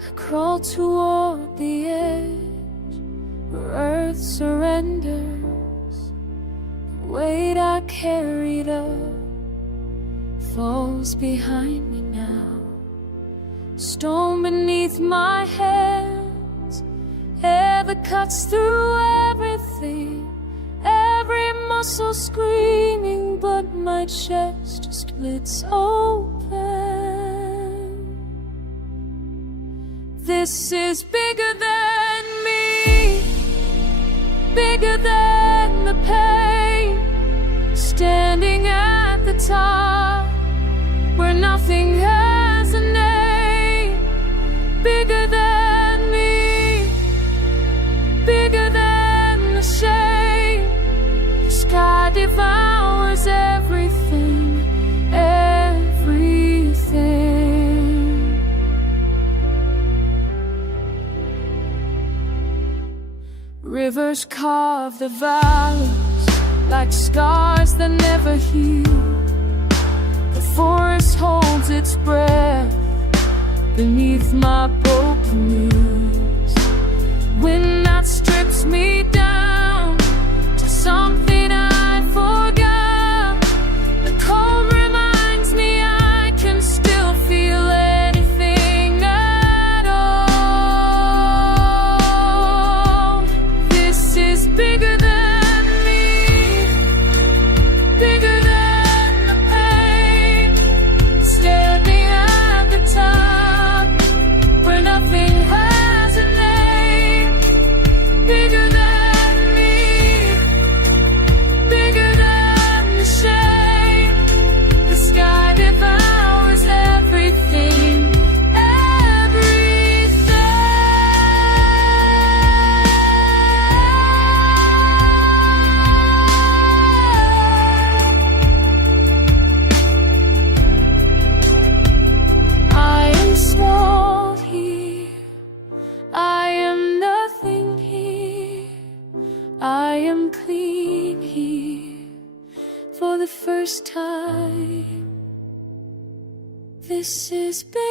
I crawl toward the edge where earth surrenders. The weight I carried up falls behind me now. Stone beneath my hands, air that cuts through everything, every muscle screaming, but my chest splits open. This is bigger than me, bigger than the pain. Standing at the top where nothing has a name. Bigger than me, bigger than the shame. The sky devours everything, everything. Rivers carve the valleys like scars that never heal. The forest holds its breath beneath my broken knees. Wind that strips me down to something I forgot. The cold reminds me I can still feel anything at all. This is bigger than me, bigger than the pain. Standing at the top where nothing has a name. Bigger than me, bigger than the shame. The sky devours everything, everything. I am small here, I am nothing here, I am clean here for the first time. This is big.